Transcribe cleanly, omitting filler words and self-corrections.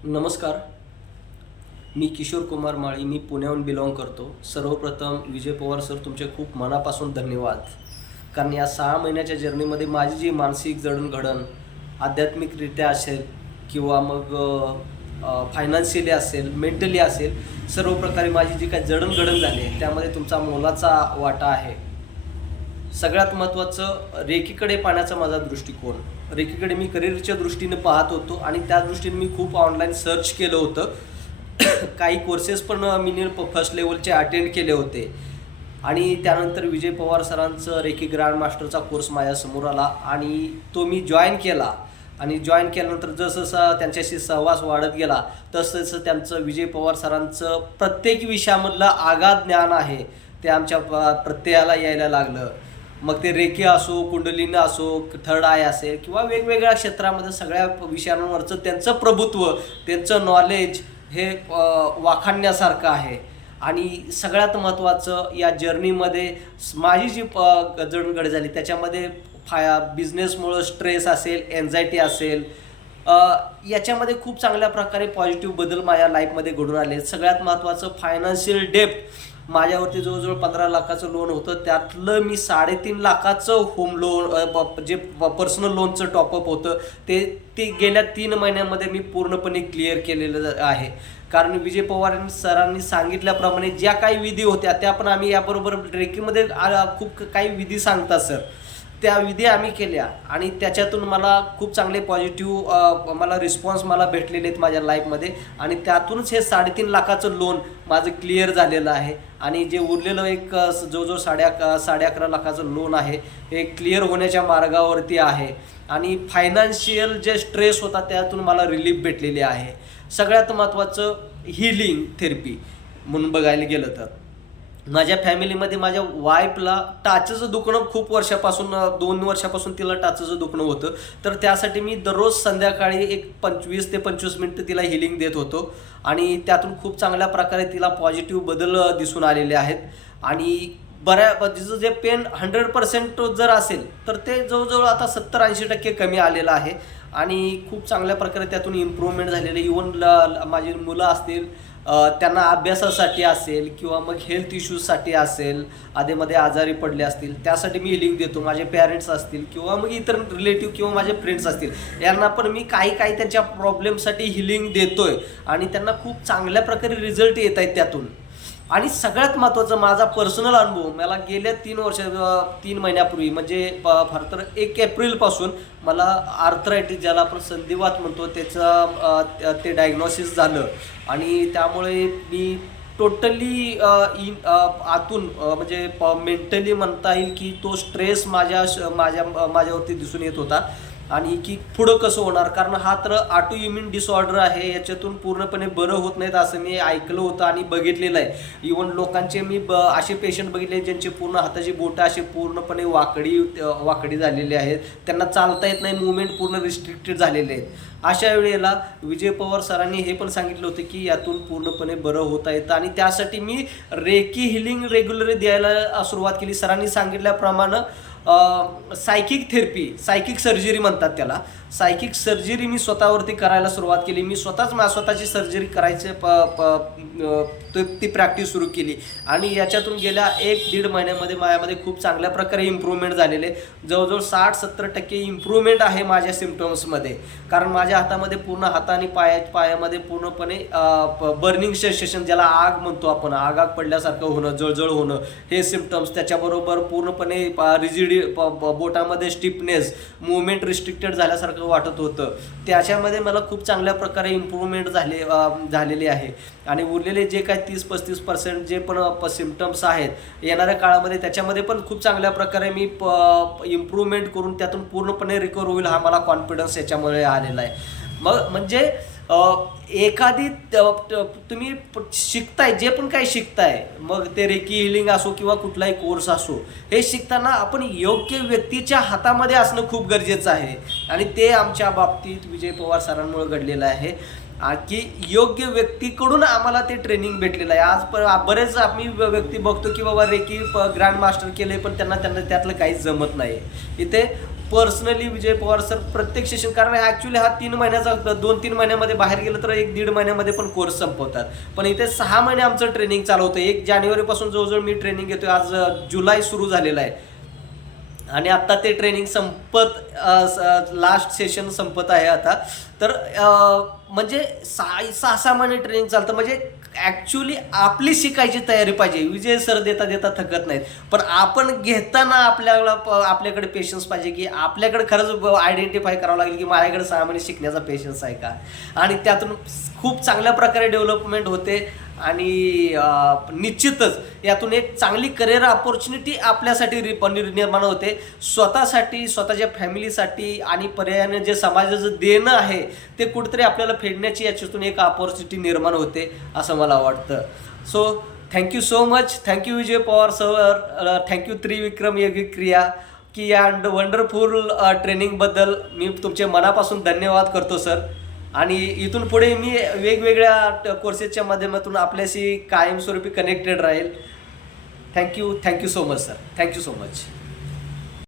नमस्कार. मी किशोर कुमार माळी. मी पुण्याहून बिलॉंग करतो. सर्वप्रथम विजय पवार सर, तुमचे खूप मनापासून धन्यवाद. कारण या 6 महिन्याच्या जर्नीमध्ये माझी जी मानसिक जडणघडण आध्यात्मिकरित्या असेल किंवा मग फायनान्शियली असेल, मेंटली असेल, सर्व प्रकारे माझी जी काही जडणघडण झाली आहे त्यामध्ये तुमचा मोलाचा वाटा आहे. सगळ्यात महत्त्वाचं, रेकीकडे पाहण्याचा माझा दृष्टिकोन. रेकीकडे मी करिअरच्या दृष्टीने पाहत होतो आणि त्या दृष्टीने मी खूप ऑनलाईन सर्च केलं होतं. काही कोर्सेस पण मी फर्स्ट लेवलचे अटेंड केले होते आणि त्यानंतर विजय पवार सरांचं रेकी ग्रँड मास्टरचा कोर्स माझ्यासमोर आला आणि तो मी जॉईन केला. आणि जॉईन केल्यानंतर जसं त्यांच्याशी सहवास वाढत गेला तसं त्यांचं विजय पवार सरांचं प्रत्येक विषयामधलं आगाध ज्ञान आहे ते आमच्या प्रत्ययाला यायला लागलं. मग ते रेकी असो, कुंडलिनी असो, थर्ड आय असेल किंवा वेगवेगळ्या क्षेत्रामध्ये सगळ्या विषयांवरचं त्यांचं प्रभुत्व, त्यांचं नॉलेज हे वाखाणण्यासारखं आहे. आणि सगळ्यात महत्त्वाचं, या जर्नीमध्ये माझी जी जडणघडण झाली त्याच्यामध्ये बिझनेसमुळं स्ट्रेस असेल, एन्झायटी असेल, याच्यामध्ये खूप चांगल्या प्रकारे पॉझिटिव्ह बदल माझ्या लाईफमध्ये घडून आले. सगळ्यात महत्त्वाचं, फायनान्शियल डेप्ट. माझ्यावरती जवळजवळ 15 लाखाचं लोन होतं, त्यातलं मी 3.5 लाखाचं होम लोन, जे पर्सनल लोनचं टॉपअप होतं ते गेल्या 3 महिन्यामध्ये मी पूर्णपणे क्लिअर केलेलं आहे. कारण विजय पवार सरांनी सांगितल्याप्रमाणे ज्या काही विधी होत्या त्या पण आम्ही याबरोबर रेकीमध्ये खूप काही विधी सांगतात सर, त्या विधी आम्ही केल्या आणि त्याच्यातून मला खूप चांगले पॉझिटिव्ह मला रिस्पॉन्स भेटलेले आहेत माझ्या लाईफमध्ये. आणि त्यातूनच हे 3.5 लाखाचं लोन माझं क्लिअर झालेलं आहे. आणि जे उरलेलं एक जवळजवळ 11.5 लाखाचं लोन आहे हे क्लिअर होण्याच्या मार्गावरती आहे. आणि फायनान्शियल जे स्ट्रेस होता त्यातून मला रिलीफ भेटलेली आहे. सगळ्यात महत्त्वाचं, हीलिंग थेरपी म्हणून बघायला गेलं तर माझ्या फॅमिलीमध्ये माझ्या वाईफला टाचेचं दुखणं खूप वर्षापासून, 2 वर्षापासून तिला टाचेचं दुखणं होतं. तर त्यासाठी मी दररोज संध्याकाळी एक 20 ते 25 मिनिटं तिला हिलिंग देत होतो आणि त्यातून खूप चांगल्या प्रकारे तिला पॉझिटिव्ह बदल दिसून आलेले आहेत. आणि तिचं जे पेन 100% जर असेल तर ते जवळजवळ आता 70-80% कमी आलेलं आहे आणि खूप चांगल्या प्रकारे त्यातून इम्प्रूव्हमेंट झालेलं. इव्हन माझी मुलं असतील, त्यांना अभ्यासासाठी असेल किंवा मग हेल्थ इश्यूजसाठी असेल, आधेमध्ये आजारी पडले असतील त्यासाठी मी हिलिंग देतो. माझे पॅरेंट्स असतील किंवा मग इतर रिलेटिव्ह किंवा माझे फ्रेंड्स असतील, यांना पण मी काही त्यांच्या प्रॉब्लेमसाठी हिलिंग देतोय आणि त्यांना खूप चांगल्या प्रकारे रिझल्ट येत आहेत त्यातून. आणि सगळ्यात महत्त्वाचं, माझा पर्सनल अनुभव, मला गेल्या 3 महिन्यापूर्वी म्हणजे फार तर 1 एप्रिलपासून मला आर्थरायटिस, ज्याला आपण संधिवात म्हणतो, त्याचं ते डायग्नॉसिस झालं. आणि त्यामुळे मी टोटली आतून म्हणजे मेंटली म्हणता येईल की तो स्ट्रेस माझ्यावरती दिसून येत होता. आणि की पुढं कसं होणार, कारण हा तर ऑटो इम्युन डिसऑर्डर आहे, याच्यातून पूर्णपणे बरं होत नाहीत असं मी ऐकलं होतं आणि बघितलेलं आहे. इव्हन लोकांचे मी असे पेशंट बघितले ज्यांचे पूर्ण हाताची बोटं असे पूर्णपणे वाकडी झालेली आहेत, त्यांना चालता येत नाही, मुवमेंट पूर्ण रिस्ट्रिक्टेड झालेले आहेत. अशा वेळेला विजय पवार सरांनी हे पण सांगितलं होतं की यातून पूर्णपणे बरं होता येतं आणि त्यासाठी मी रेकी हिलिंग रेग्युलरली द्यायला सुरुवात केली. सरांनी सांगितल्याप्रमाणे सायकिक थेरपी, सायकिक सर्जरी म्हणतात त्याला, सायकिक सर्जरी मी स्वतःवरती करायला सुरुवात केली. मी स्वतःची सर्जरी करायचे ती प्रॅक्टिस सुरू केली आणि याच्यातून गेल्या 1-1.5 महिन्यामध्ये माझ्यामध्ये खूप चांगल्या प्रकारे इम्प्रूव्हमेंट झालेले. जवळजवळ 60-70% इम्प्रूव्हमेंट आहे माझ्या सिम्पटम्समध्ये. कारण माझ्या हातामध्ये पूर्ण हात आणि पायामध्ये पूर्णपणे बर्निंग सेन्सेशन, ज्याला आग म्हणतो आपण, आग पडल्यासारखं होणं, जळजळ होणं, हे सिम्पटम्स, त्याच्याबरोबर पूर्णपणे रिजिडी, बोटामध्ये स्टिफनेस, मुवमेंट रिस्ट्रिक्टेड झाल्यासारखं वाटत होतं. त्याच्यामध्ये मला खूप चांगल्या प्रकारे इम्प्रूव्हमेंट झालेली आहे. आणि उरलेले जे काही 30-35% जे पण सिम्पटम्स आहेत येणाऱ्या काळामध्ये, त्याच्यामध्ये पण खूप चांगल्या प्रकारे मी इम्प्रूव्हमेंट करून त्यातून पूर्णपणे रिकवर होईल हा मला कॉन्फिडन्स याच्यामुळे आलेला आहे. मग म्हणजे एखादी तुम्ही शिकताय, जे पण काही शिकताय, मग ते रेकी हिलिंग असो किंवा कुठलाही कोर्स असो, हे शिकताना आपण योग्य व्यक्तीच्या हातामध्ये असणं खूप गरजेचं आहे. आणि ते आमच्या बाबतीत विजय पवार सरांमुळे घडलेलं आहे की योग्य व्यक्तीकडून आम्हाला ते ट्रेनिंग भेटलेलं आहे. आज बरेच आम्ही व्यक्ती बघतो की बाबा रेकी ग्रँड मास्टर केले पण त्यांना त्यातलं काहीच जमत नाही. इथे पर्सनली विजय पवार सर प्रत्येक सेशन, कारण ॲक्च्युली हा 3 महिन्याचा 2-3 महिन्यामध्ये बाहेर गेलं तर 1-1.5 महिन्यामध्ये पण कोर्स संपवतात, पण इथे 6 महिने आमचं ट्रेनिंग चालू होतं. 1 जानेवारीपासून जवळजवळ मी ट्रेनिंग घेतोय. आज जुलै सुरू झालेला आहे आणि आत्ता ते ट्रेनिंग लास्ट सेशन संपत आहे आता. तर म्हणजे 6 महिने ट्रेनिंग चालतं. म्हणजे ॲक्च्युली आपली शिकायची तयारी पाहिजे. विजय सर देता देता थकत नाहीत, पण आपण घेताना आपल्याकडे पेशन्स पाहिजे, की आपल्याकडे खरंच आयडेंटिफाय करावं लागेल की माझ्याकडे 6 महिने शिकण्याचा पेशन्स आहे का, आणि त्यातून खूप चांगल्या प्रकारे डेव्हलपमेंट होते. आणि निश्चितच यातून एक चांगली करिअर अपॉर्च्युनिटी आपल्यासाठी निर्माण होते, स्वतःसाठी, स्वतःच्या फॅमिलीसाठी, आणि पर्यायाने जे समाजाचं देणं आहे ते कुठेतरी आपल्याला फेडण्याची याच्यातून एक अपॉर्च्युनिटी निर्माण होते असं मला वाटतं. So thank you so much. Thank you Vijay Pawar sir, thank you Trivikram योगिक क्रिया की अँड वंडरफुल ट्रेनिंगबद्दल मी तुमचे मनापासून धन्यवाद करतो सर. आणि इथून पुढे मी वेगवेगळ्या कोर्सेसच्या माध्यमातून आपल्याशी कायमस्वरूपी कनेक्टेड राहील. Thank you so much sir. Thank you so much.